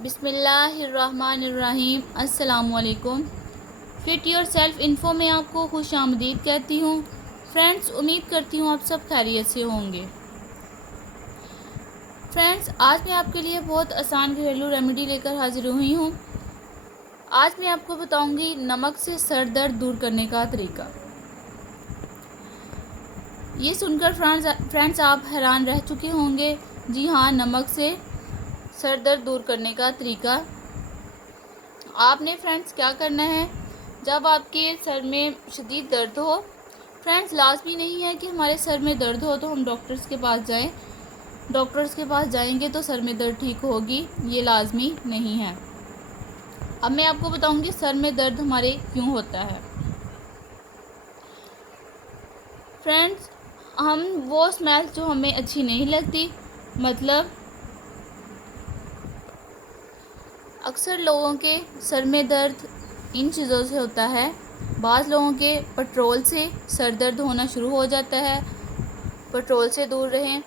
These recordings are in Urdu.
بسم اللہ الرحمن الرحیم۔ السلام علیکم۔ فٹ یور سیلف انفو میں آپ کو خوش آمدید کہتی ہوں۔ فرینڈز، امید کرتی ہوں آپ سب خیریت سے ہوں گے۔ فرینڈز، آج میں آپ کے لیے بہت آسان گھریلو ریمیڈی لے کر حاضر ہوئی ہوں۔ آج میں آپ کو بتاؤں گی نمک سے سر درد دور کرنے کا طریقہ۔ یہ سن کر فرینڈز آپ حیران رہ چکے ہوں گے۔ جی ہاں، نمک سے سر درد دور کرنے کا طریقہ۔ آپ نے فرینڈز کیا کرنا ہے، جب آپ کے سر میں شدید درد ہو، فرینڈز لازمی نہیں ہے کہ ہمارے سر میں درد ہو تو ہم ڈاکٹرز کے پاس جائیں۔ ڈاکٹرز کے پاس جائیں گے تو سر میں درد ٹھیک ہوگی، یہ لازمی نہیں ہے۔ اب میں آپ کو بتاؤں گی سر میں درد ہمارے کیوں ہوتا ہے۔ فرینڈز، ہم وہ اسمیل جو ہمیں اچھی نہیں لگتی، مطلب اکثر لوگوں کے سر میں درد ان چیزوں سے ہوتا ہے۔ بعض لوگوں کے پٹرول سے سر درد ہونا شروع ہو جاتا ہے، پٹرول سے دور رہیں۔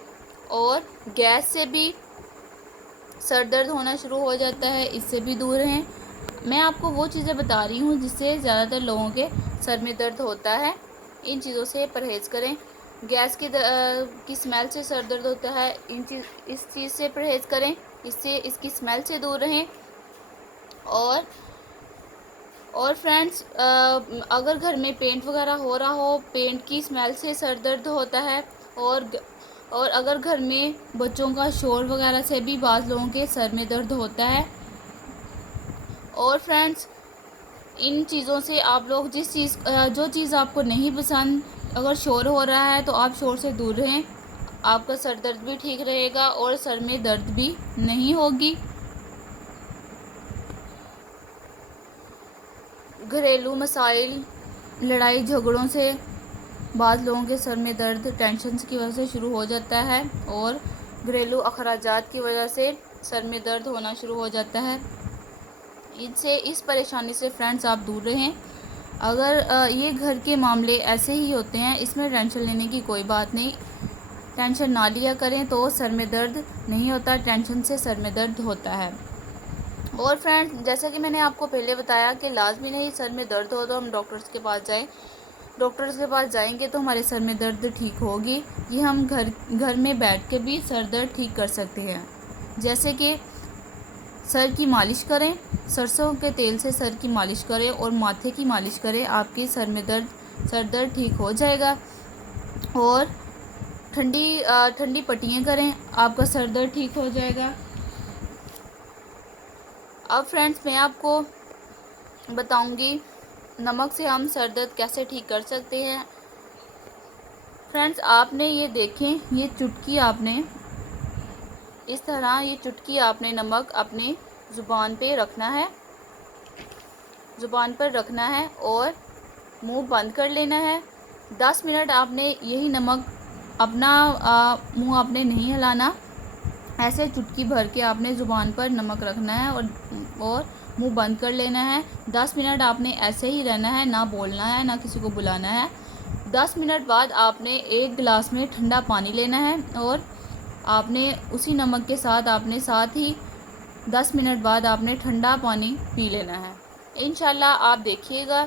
اور گیس سے بھی سر درد ہونا شروع ہو جاتا ہے، اس سے بھی دور رہیں۔ میں آپ کو وہ چیزیں بتا رہی ہوں جس سے زیادہ تر لوگوں کے سر میں درد ہوتا ہے، ان چیزوں سے پرہیز کریں۔ گیس کی اسمیل سے سر درد ہوتا ہے، اس چیز سے پرہیز کریں، اس کی اسمیل سے دور رہیں۔ اور فرینڈز، اگر گھر میں پینٹ وغیرہ ہو رہا ہو، پینٹ کی اسمیل سے سر درد ہوتا ہے۔ اور اگر گھر میں بچوں کا شور وغیرہ سے بھی بعض لوگوں کے سر میں درد ہوتا ہے۔ اور فرینڈز، ان چیزوں سے آپ لوگ جو چیز آپ کو نہیں پسند، اگر شور ہو رہا ہے تو آپ شور سے دور رہیں، آپ کا سر درد بھی ٹھیک رہے گا اور سر میں درد بھی نہیں ہوگی۔ گھریلو مسائل، لڑائی جھگڑوں سے بعض لوگوں کے سر میں درد ٹینشنز کی وجہ سے شروع ہو جاتا ہے، اور گھریلو اخراجات کی وجہ سے سر میں درد ہونا شروع ہو جاتا ہے۔ اس پریشانی سے فرینڈز آپ دور رہیں۔ اگر یہ گھر کے معاملے ایسے ہی ہوتے ہیں، اس میں ٹینشن لینے کی کوئی بات نہیں، ٹینشن نہ لیا کریں تو سر میں درد نہیں ہوتا، ٹینشن سے سر میں درد ہوتا ہے۔ اور فرینڈز، جیسا کہ میں نے آپ کو پہلے بتایا کہ لازمی نہیں سر میں درد ہو تو ہم ڈاکٹرز کے پاس جائیں۔ ڈاکٹرز کے پاس جائیں گے تو ہمارے سر میں درد ٹھیک ہوگی۔ یہ ہم گھر میں بیٹھ کے بھی سر درد ٹھیک کر سکتے ہیں، جیسے کہ سر کی مالش کریں، سرسوں کے تیل سے سر کی مالش کریں اور ماتھے کی مالش کریں، آپ کی سر درد ٹھیک ہو جائے گا۔ اور ٹھنڈی پٹیاں کریں، آپ کا سر درد ٹھیک ہو جائے گا۔ اب فرینڈز، میں آپ کو بتاؤں گی نمک سے ہم سر درد کیسے ٹھیک کر سکتے ہیں۔ فرینڈز، آپ نے یہ دیکھیں، یہ چٹکی آپ نے اس طرح نمک اپنے زبان پہ رکھنا ہے، زبان پر رکھنا ہے اور منہ بند کر لینا ہے۔ 10 منٹ آپ نے یہی نمک اپنا منہ آپ نے نہیں ہلانا، ایسے چٹکی بھر کے آپ نے زبان پر نمک رکھنا ہے اور منہ بند کر لینا ہے۔ 10 منٹ آپ نے ایسے ہی رہنا ہے، نہ بولنا ہے، نہ کسی کو بلانا ہے۔ 10 منٹ بعد آپ نے ایک گلاس میں ٹھنڈا پانی لینا ہے اور آپ نے اسی نمک کے ساتھ ہی 10 منٹ بعد آپ نے ٹھنڈا پانی پی لینا ہے۔ انشاءاللہ آپ دیکھیے گا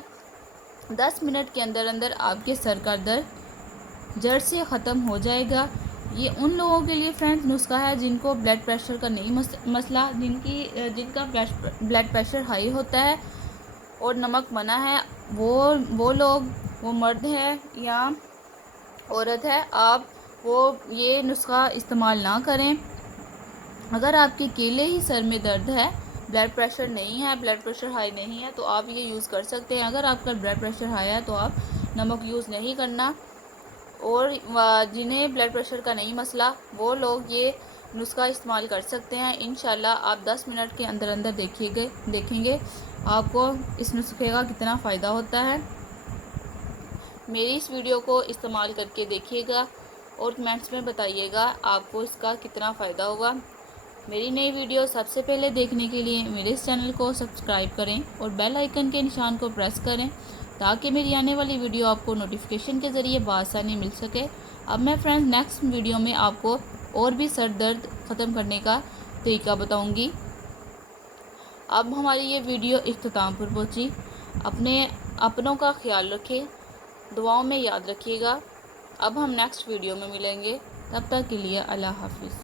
10 منٹ کے اندر آپ کے سر کا درد جڑ سے ختم ہو جائے گا۔ یہ ان لوگوں کے لیے فرینڈز نسخہ ہے جن کو بلڈ پریشر کا نہیں مسئلہ، جن کا بلڈ پریشر ہائی ہوتا ہے اور نمک منع ہے، وہ لوگ، وہ مرد ہے یا عورت ہے، آپ یہ نسخہ استعمال نہ کریں۔ اگر آپ کے اکیلے ہی سر میں درد ہے، بلڈ پریشر نہیں ہے، بلڈ پریشر ہائی نہیں ہے، تو آپ یہ یوز کر سکتے ہیں۔ اگر آپ کا بلڈ پریشر ہائی ہے تو آپ نمک یوز نہیں کرنا۔ اور جنہیں بلڈ پریشر کا نہیں مسئلہ، وہ لوگ یہ نسخہ استعمال کر سکتے ہیں۔ انشاءاللہ آپ 10 منٹ کے اندر دیکھیں گے آپ کو اس نسخے کا کتنا فائدہ ہوتا ہے۔ میری اس ویڈیو کو استعمال کر کے دیکھیے گا اور کمنٹس میں بتائیے گا آپ کو اس کا کتنا فائدہ ہوگا۔ میری نئی ویڈیو سب سے پہلے دیکھنے کے لیے میرے اس چینل کو سبسکرائب کریں اور بیل آئیکن کے نشان کو پریس کریں تاکہ میری آنے والی ویڈیو آپ کو نوٹیفیکیشن کے ذریعے بآسانی مل سکے۔ اب میں فرینڈز نیکسٹ ویڈیو میں آپ کو اور بھی سر درد ختم کرنے کا طریقہ بتاؤں گی۔ اب ہماری یہ ویڈیو اختتام پر پہنچی. اپنوں کا خیال رکھیں، دعاؤں میں یاد رکھیے گا. اب ہم نیکسٹ ویڈیو میں ملیں گے، تب تک کے لیے اللہ حافظ.